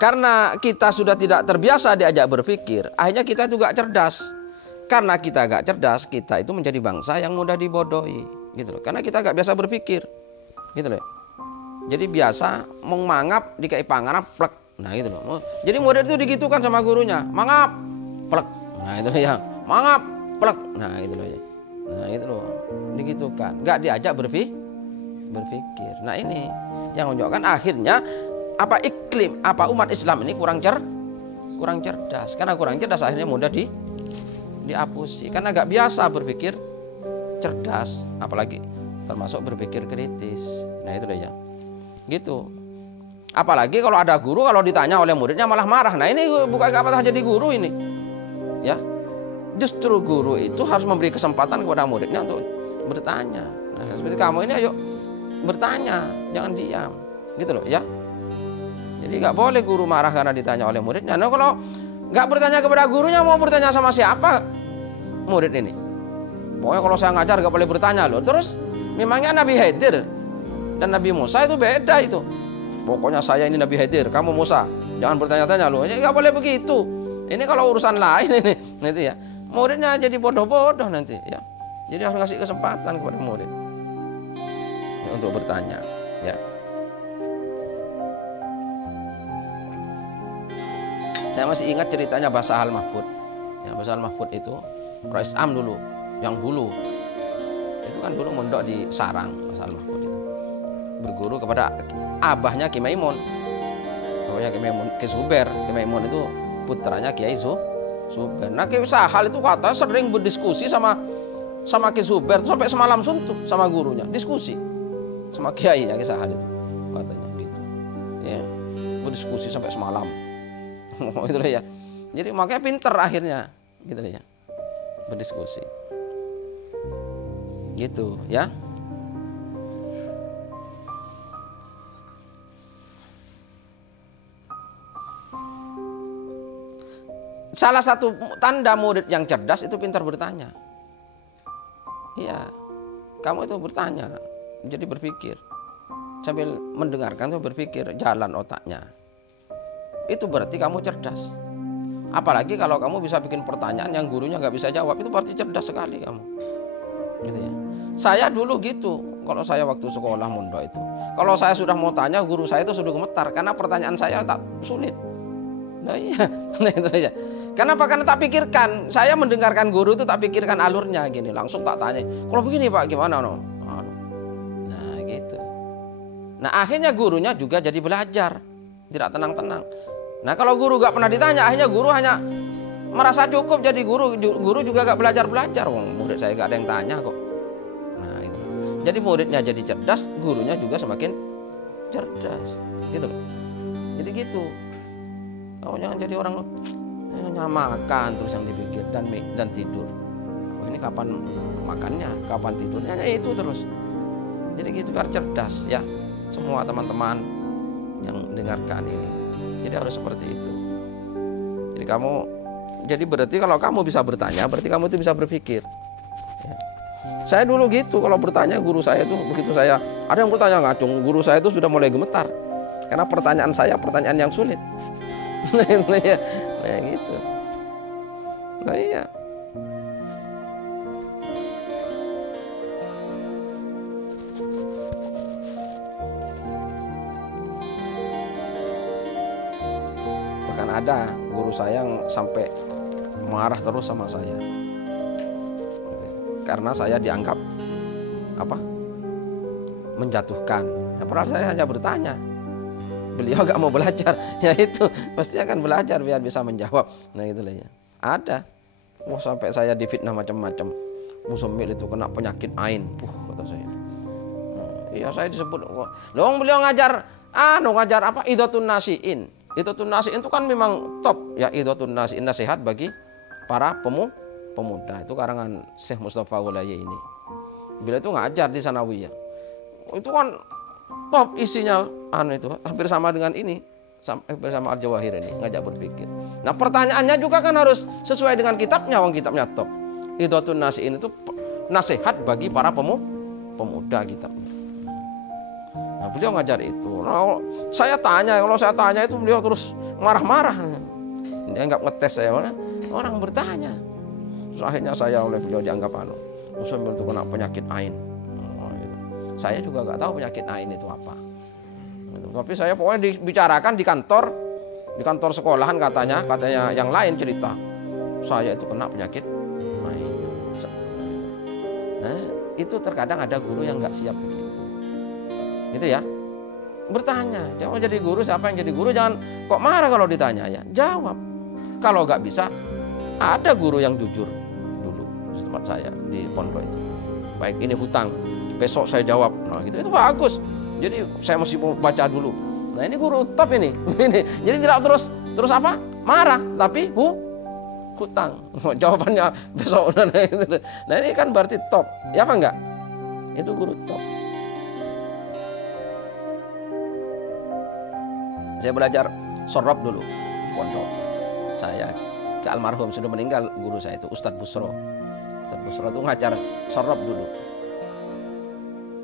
Karena kita sudah tidak terbiasa diajak berpikir, akhirnya kita juga cerdas. Karena kita agak cerdas, kita itu menjadi bangsa yang mudah dibodohi, gitu loh. Karena kita agak biasa berpikir, gitu loh. Jadi biasa mengmangap dikai pangarap plek. Nah, gitu loh. Jadi murid itu digitukan sama gurunya, mangap, plek. Nah, itu loh ya, mangap, plek. Nah, itu loh ya. Nah, itu loh, digitukan. Nggak diajak berpikir. Nah, ini yang menunjukkan akhirnya apa iklim, apa umat Islam ini kurang cerdas. Karena kurang cerdas akhirnya mudah dihapusi. Karena nggak biasa berpikir cerdas, apalagi termasuk berpikir kritis. Nah, itu ya. Gitu. Apalagi kalau ada guru, kalau ditanya oleh muridnya malah marah. Nah, ini bukan apa jadi guru ini. Ya. Justru guru itu harus memberi kesempatan kepada muridnya untuk bertanya. Nah, seperti kamu ini, ayo bertanya, jangan diam. Gitu loh, ya. Jadi nggak boleh guru marah karena ditanya oleh muridnya. Nah, kalau nggak bertanya kepada gurunya, mau bertanya sama siapa murid ini? Pokoknya kalau saya ngajar nggak boleh bertanya loh. Terus memangnya Nabi Khidir dan Nabi Musa itu beda itu. Pokoknya saya ini Nabi Khidir, kamu Musa, jangan bertanya-tanya loh. Ya nggak boleh begitu. Ini kalau urusan lain ini, nanti ya. Muridnya jadi bodoh-bodoh nanti ya. Jadi harus kasih kesempatan kepada murid ya, untuk bertanya ya. Saya masih ingat ceritanya Bahasa Al-Mahfud. Ya, Bahasa Al-Mahfud itu Rais Am dulu, yang dulu. Itu kan dulu mondok di Sarang, Bahasa Al-Mahfud itu. Berguru kepada abahnya Ki Maimun. Abahnya Ki Maimun, Ki Zuber. Ki Maimun itu putranya Kiai Zuber. Nah, Ki Sahal itu katanya sering berdiskusi sama Ki Zuber sampai semalam suntuk sama gurunya, diskusi sama kiainya Ki Sahal itu. Katanya gitu. Ya, berdiskusi sampai semalam. Gitu loh ya. Jadi makanya pinter akhirnya, gitu loh ya. Berdiskusi. Gitu ya. Salah satu tanda murid yang cerdas itu pintar bertanya. Iya. Kamu itu bertanya, jadi berpikir. Sambil mendengarkan tuh berpikir, jalan otaknya. Itu berarti kamu cerdas. Apalagi kalau kamu bisa bikin pertanyaan yang gurunya nggak bisa jawab, itu berarti cerdas sekali kamu. Gitu ya. Saya dulu gitu, kalau saya waktu sekolah mondok itu, kalau saya sudah mau tanya, guru saya itu sudah gemetar karena pertanyaan saya tak sulit. Nah iya, nah itu aja. Kenapa? Karena tak pikirkan. Saya mendengarkan guru itu tak pikirkan alurnya gini, langsung tak tanya. Kalau begini Pak gimana no? Nah gitu. Nah akhirnya gurunya juga jadi belajar, tidak tenang-tenang. Nah kalau guru gak pernah ditanya, akhirnya guru hanya merasa cukup jadi guru juga gak belajar. Murid saya gak ada yang tanya kok. Nah itu. Jadi muridnya jadi cerdas, gurunya juga semakin cerdas. Gitu loh. Jadi gitu. Kamu jangan jadi orang makan terus yang dipikir dan tidur. Oh, ini kapan makannya, kapan tidurnya, hanya itu terus. Jadi gitu biar cerdas ya semua teman-teman yang dengarkan ini. Jadi harus seperti itu. Jadi berarti kalau kamu bisa bertanya, berarti kamu itu bisa berpikir. Ya. Saya dulu gitu, kalau bertanya guru saya itu begitu saya ada yang bertanya ngacung, guru saya itu sudah mulai gemetar karena pertanyaan saya pertanyaan yang sulit. Nah gitu. Nah iya. Bahkan ada guru saya yang sampai marah terus sama saya karena saya dianggap menjatuhkan. Nah, padahal saya hanya bertanya. Beliau gak mau belajar, ya itu pasti akan belajar biar bisa menjawab. Nah itulah ya. Ada. Sampai saya difitnah macam-macam. Muzammil itu kena penyakit ain. Kata saya. Iya saya disebut. Loh beliau ngajar apa? Idhatun Nasiin. Idhatun Nasiin itu kan memang top ya, Idhatun Nasiin, nasihat bagi para pemuda. Itu karangan Syekh Mustafa Ghulayi ini. Beliau itu ngajar di Sanawiyah. Itu kan top isinya itu hampir sama dengan ini, hampir sama Al-Jawahir ini, ngajak berpikir. Nah pertanyaannya juga kan harus sesuai dengan kitabnya, kitabnya top. Idhatun Nasiin itu nasihat bagi para pemuda kitabnya. Nah, beliau ngajar itu. Nah, kalau saya tanya itu beliau terus marah-marah. Dia anggap ngetes saya, orang bertanya. Terus akhirnya saya oleh beliau dianggap Muslimil itu kena penyakit ain. Gitu. Saya juga nggak tahu penyakit ain itu apa. Gitu. Tapi saya pokoknya dibicarakan di kantor sekolahan katanya yang lain cerita. Saya itu kena penyakit ain. Nah, itu terkadang ada guru yang nggak siap begitu. Gitu ya. Bertanya, dia mau jadi guru, siapa yang jadi guru? Jangan kok marah kalau ditanya ya. Jawab. Kalau nggak bisa, ada guru yang jujur dulu di tempat saya di pondok itu. Baik, ini hutang, besok saya jawab. Nah, gitu itu bagus. Jadi saya mesti mau baca dulu. Nah, ini guru top ini. Jadi tidak terus apa? Marah, tapi hutang. Jawabannya besok. Nah, ini kan berarti top. Ya apa enggak? Itu guru top. Saya belajar sorob dulu di pondok. Saya ke almarhum sudah meninggal guru saya itu Ustadz Busro. Ustadz Busro itu ngajar sorob dulu.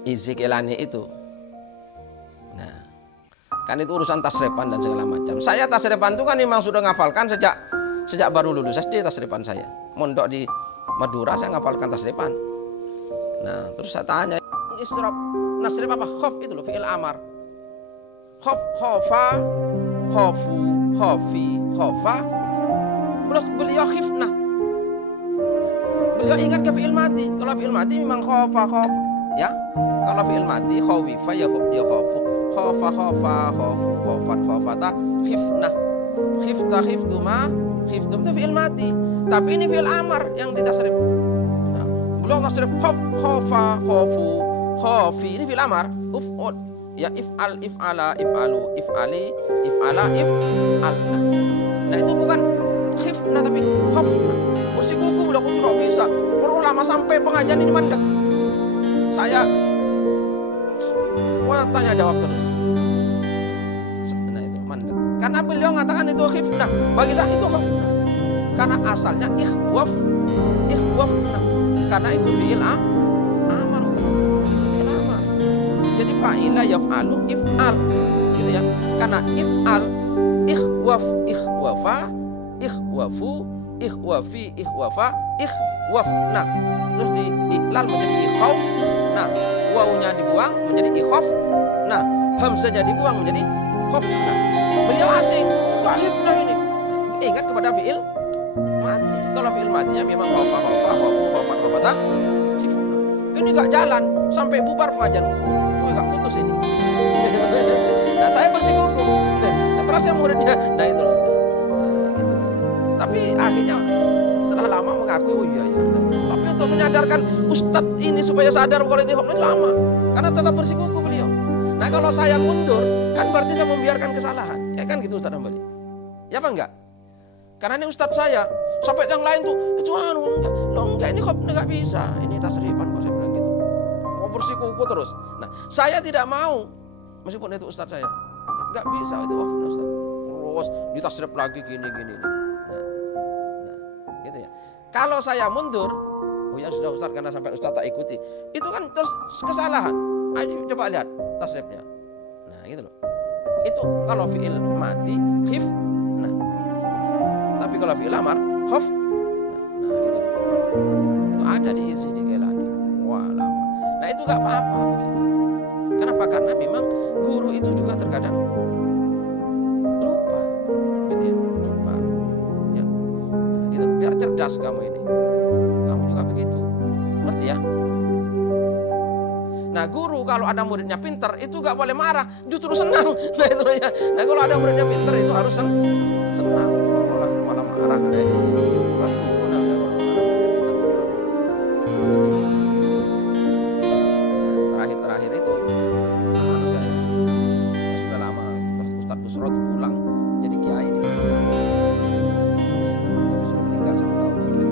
Izi Kelani itu. Nah, kan itu urusan tasrifan dan segala macam. Saya tasrifan itu kan memang sudah ngafalkan sejak baru lulus SD tasrifan saya. Mondok di Madura saya ngafalkan tasrifan. Nah, terus saya tanya, isrob nasrif apa? Khof itu loh, fi'il amar. Khof, khofa, khofu, khofi, khofa. Terus beliau khifnah. Beliau ingat ke fi'il mati. Kalau fi'il mati memang khofa, khof, ya. Kalau fi'il mati khawifa ya khofu, khofa, khofa, khofu, khofat, khofata, khifnah. Khifta, khiftuma, khiftum itu fi'il mati. Tapi ini fi'il amar yang ditasrif. Nah, beliau tasrif khof, khofa, khofu, khofi. Ini fi'il amar. Uf'ud. Ya if'al, if'ala, if'alu, if'ali, if'ala, if'alna. Nah, itu bukan khifna tapi khofna. Kursi kuku udah aku tidak bisa. Perlu lama sampai pengajian ini mandek. Saya tanya jawab terus. Nah, itu mandek. Karena beliau mengatakan itu khifna. Bagi saya itu khofna. Karena asalnya ikhwafna. Karena itu fi'il amar. Fi'il amar. Jadi fa'ila yaf'alu if'al. Gitu ya. Karena if'al ikhwaf, ikhwafa, ikhwafu, ikhwafi, ikhwafa, ikhwafna. Terus di iklal menjadi ikhwaf. Nah, wawunya dibuang menjadi ikhwaf. Nah, hamzahnya dibuang menjadi khofna. Beliau asing. Wahibna ini. Ingat kepada fi'il mati. Kalau fi'il matinya memang khofa, khofa, khofu, khofat, khofata. Ini gak jalan sampai bubar pengajian. Gak putus ini. Nah, saya masih kuku. Nah, pernah saya muridnya. Nah, itu loh. Gitu. Tapi akhirnya setelah lama mengakui, oh iya ya. Tapi untuk menyadarkan ustadz ini supaya sadar kalau itu khofna lama. Karena tetap bersikuku beliau. Nah, kalau saya mundur, kan berarti saya membiarkan kesalahan. Ya kan gitu Ustadz Hambali. Ya apa enggak? Karena ini ustadz saya. Sampai yang lain tuh, itu enggak ini khofna enggak bisa. Ini tasrifan kok saya bilang gitu. Mau bersikuku terus. Nah, saya tidak mau. Meskipun itu ustadz saya. Enggak bisa itu khofna Ustadz. Terus ditasrif lagi gini. Nah, gitu ya. Kalau saya mundur, oh ya sudah Ustadz karena sampai Ustadz tak ikuti. Itu kan terus kesalahan. Ayo coba lihat tasrifnya. Nah, gitu loh. Itu kalau fi'il mati khif. Nah. Tapi kalau fi'il amar khof. Nah, gitu. Itu ada di isi di Kelani. Wah, lama. Nah, itu enggak apa-apa begitu. Kenapa? Karena memang guru itu juga terkadang lupa. Gitu ya, lupa. Ya. Nah, gitu. Biar cerdas kamu ini. Kamu juga begitu. Ngerti ya? Nah, guru kalau ada muridnya pintar itu gak boleh marah, justru senang. Nah, itu ya. Nah, kalau ada muridnya pintar itu harus senang. Malah marah. Terakhir itu saya sudah lama Ustadz Busro itu pulang jadi kiai. Sudah meninggal 1 tahun yang lalu.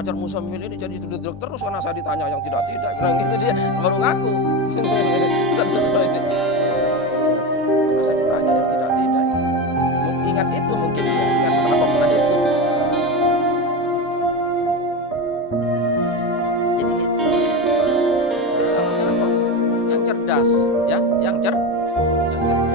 Ngajar Musamil ini jadi duduk terus karena saya ditanya yang tidak bilang gitu dia baru ngaku. Karena saya ditanya yang tidak cerdas, ya, yang cerdas.